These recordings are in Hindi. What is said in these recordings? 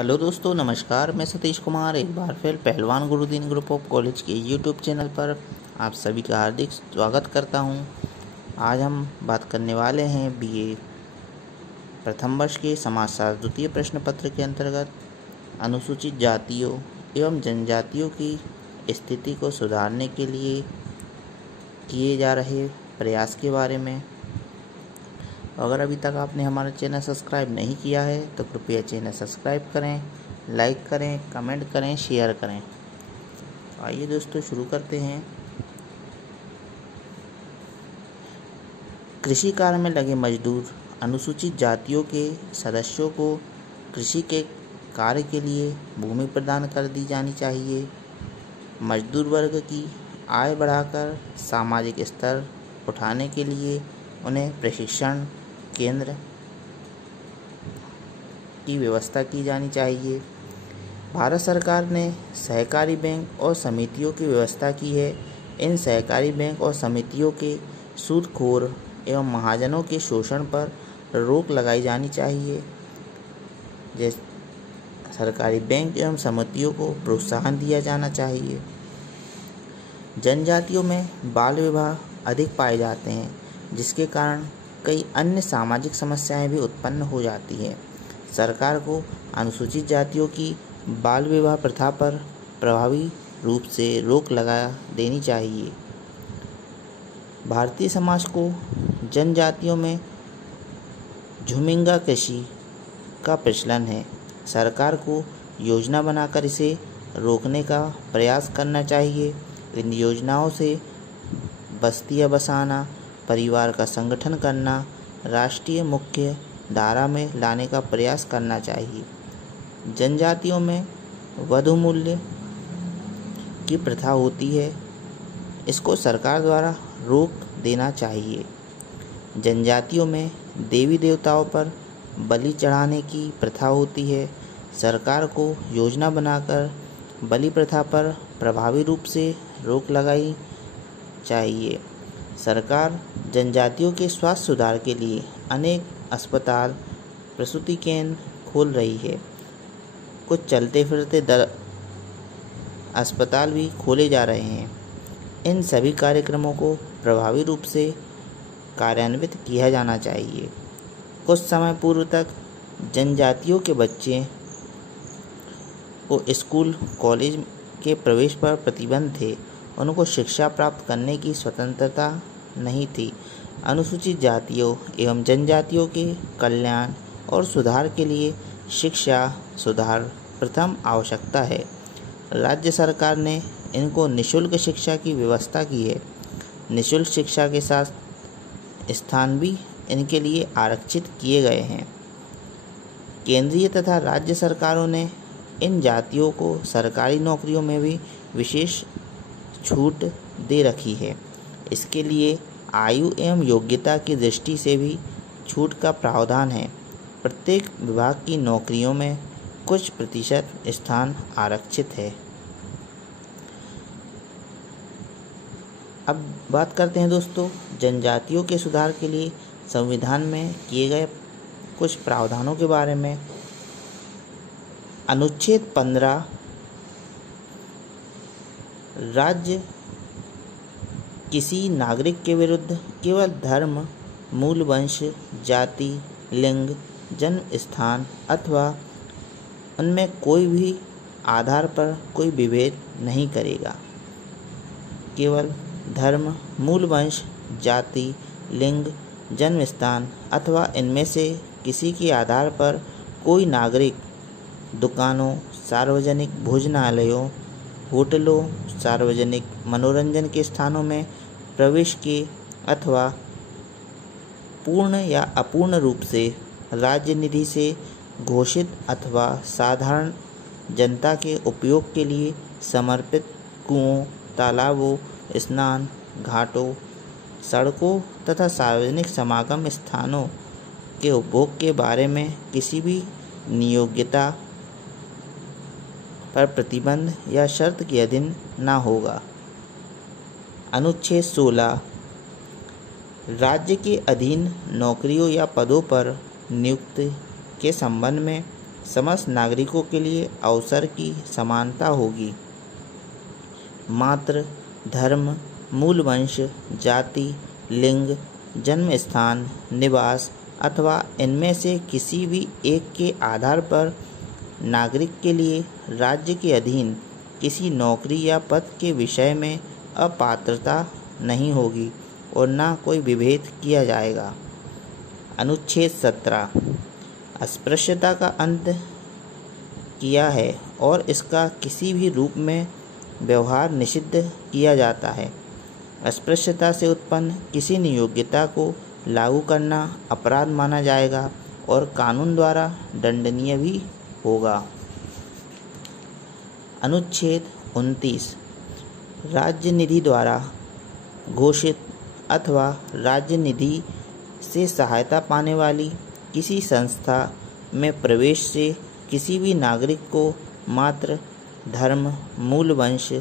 हेलो दोस्तों, नमस्कार। मैं सतीश कुमार एक बार फिर पहलवान गुरुदीन ग्रुप ऑफ कॉलेज के यूट्यूब चैनल पर आप सभी का हार्दिक स्वागत करता हूं। आज हम बात करने वाले हैं बीए प्रथम वर्ष के समाजशास्त्र द्वितीय प्रश्न पत्र के अंतर्गत अनुसूचित जातियों एवं जनजातियों की स्थिति को सुधारने के लिए किए जा रहे प्रयास के बारे में। अगर अभी तक आपने हमारा चैनल सब्सक्राइब नहीं किया है तो कृपया चैनल सब्सक्राइब करें, लाइक करें, कमेंट करें, शेयर करें। आइए दोस्तों शुरू करते हैं। कृषि कार्य में लगे मजदूर अनुसूचित जातियों के सदस्यों को कृषि के कार्य के लिए भूमि प्रदान कर दी जानी चाहिए। मजदूर वर्ग की आय बढ़ाकर सामाजिक स्तर उठाने के लिए उन्हें प्रशिक्षण केंद्र की व्यवस्था की जानी चाहिए। भारत सरकार ने सहकारी बैंक और समितियों की व्यवस्था की है। इन सहकारी बैंक और समितियों के सूदखोर एवं महाजनों के शोषण पर रोक लगाई जानी चाहिए। जैसे सरकारी बैंक एवं समितियों को प्रोत्साहन दिया जाना चाहिए। जनजातियों में बाल विवाह अधिक पाए जाते हैं, जिसके कारण कई अन्य सामाजिक समस्याएं भी उत्पन्न हो जाती हैं। सरकार को अनुसूचित जातियों की बाल विवाह प्रथा पर प्रभावी रूप से रोक लगा देनी चाहिए। भारतीय समाज को जनजातियों में झूमिंगा कृषि का प्रचलन है। सरकार को योजना बनाकर इसे रोकने का प्रयास करना चाहिए। इन योजनाओं से बस्तियां बसाना, परिवार का संगठन करना, राष्ट्रीय मुख्य धारा में लाने का प्रयास करना चाहिए। जनजातियों में वधू मूल्य की प्रथा होती है, इसको सरकार द्वारा रोक देना चाहिए। जनजातियों में देवी देवताओं पर बलि चढ़ाने की प्रथा होती है। सरकार को योजना बनाकर बलि प्रथा पर प्रभावी रूप से रोक लगाई चाहिए। सरकार जनजातियों के स्वास्थ्य सुधार के लिए अनेक अस्पताल, प्रसूति केंद्र खोल रही है। कुछ चलते फिरते अस्पताल भी खोले जा रहे हैं। इन सभी कार्यक्रमों को प्रभावी रूप से कार्यान्वित किया जाना चाहिए। कुछ समय पूर्व तक जनजातियों के बच्चे को स्कूल, कॉलेज के प्रवेश पर प्रतिबंध थे। उनको शिक्षा प्राप्त करने की स्वतंत्रता नहीं थी। अनुसूचित जातियों एवं जनजातियों के कल्याण और सुधार के लिए शिक्षा सुधार प्रथम आवश्यकता है। राज्य सरकार ने इनको निःशुल्क शिक्षा की व्यवस्था की है। निःशुल्क शिक्षा के साथ स्थान भी इनके लिए आरक्षित किए गए हैं। केंद्रीय तथा राज्य सरकारों ने इन जातियों को सरकारी नौकरियों में भी विशेष छूट दे रखी है। इसके लिए आयु एवं योग्यता की दृष्टि से भी छूट का प्रावधान है। प्रत्येक विभाग की नौकरियों में कुछ प्रतिशत स्थान आरक्षित है। अब बात करते हैं दोस्तों जनजातियों के सुधार के लिए संविधान में किए गए कुछ प्रावधानों के बारे में। अनुच्छेद 15 राज्य किसी नागरिक के विरुद्ध केवल धर्म, मूल वंश, जाति, लिंग, जन्म स्थान अथवा उनमें कोई भी आधार पर कोई विभेद नहीं करेगा। केवल धर्म, मूल वंश, जाति, लिंग, जन्म स्थान अथवा इनमें से किसी के आधार पर कोई नागरिक दुकानों, सार्वजनिक भोजनालयों, होटलों, सार्वजनिक मनोरंजन के स्थानों में प्रवेश के अथवा पूर्ण या अपूर्ण रूप से राज्य निधि से घोषित अथवा साधारण जनता के उपयोग के लिए समर्पित कुओं, तालाबों, स्नान घाटों, सड़कों तथा सार्वजनिक समागम स्थानों के उपभोग के बारे में किसी भी नियोक्ता पर प्रतिबंध या शर्त के अधीन न होगा। अनुच्छेद 16 राज्य के अधीन नौकरियों या पदों पर नियुक्ति के संबंध में समस्त नागरिकों के लिए अवसर की समानता होगी। मात्र धर्म, मूल वंश, जाति, लिंग, जन्म स्थान, निवास अथवा इनमें से किसी भी एक के आधार पर नागरिक के लिए राज्य के अधीन किसी नौकरी या पद के विषय में अपात्रता नहीं होगी और न कोई विभेद किया जाएगा। अनुच्छेद 17 अस्पृश्यता का अंत किया है और इसका किसी भी रूप में व्यवहार निषिद्ध किया जाता है। अस्पृश्यता से उत्पन्न किसी नियोग्यता को लागू करना अपराध माना जाएगा और कानून द्वारा दंडनीय भी होगा। अनुच्छेद 29 राज्य निधि द्वारा घोषित अथवा राज्य निधि से सहायता पाने वाली किसी संस्था में प्रवेश से किसी भी नागरिक को मात्र धर्म, मूल वंश,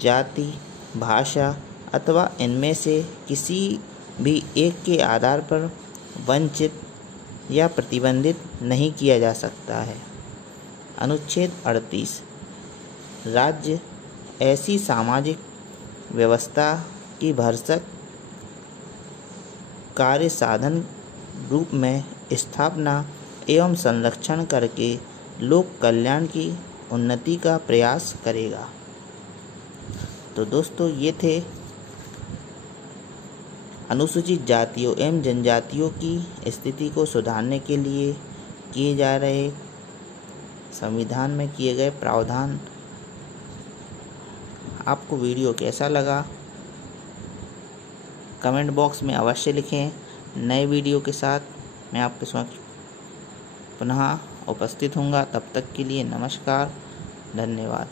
जाति, भाषा अथवा इनमें से किसी भी एक के आधार पर वंचित या प्रतिबंधित नहीं किया जा सकता है। अनुच्छेद 38 राज्य ऐसी सामाजिक व्यवस्था की भरसक कार्य साधन रूप में स्थापना एवं संरक्षण करके लोक कल्याण की उन्नति का प्रयास करेगा। तो दोस्तों, ये थे अनुसूचित जातियों एवं जनजातियों की स्थिति को सुधारने के लिए किए जा रहे संविधान में किए गए प्रावधान। आपको वीडियो कैसा लगा कमेंट बॉक्स में अवश्य लिखें। नए वीडियो के साथ मैं आपके समक्ष पुनः उपस्थित होऊंगा। तब तक के लिए नमस्कार, धन्यवाद।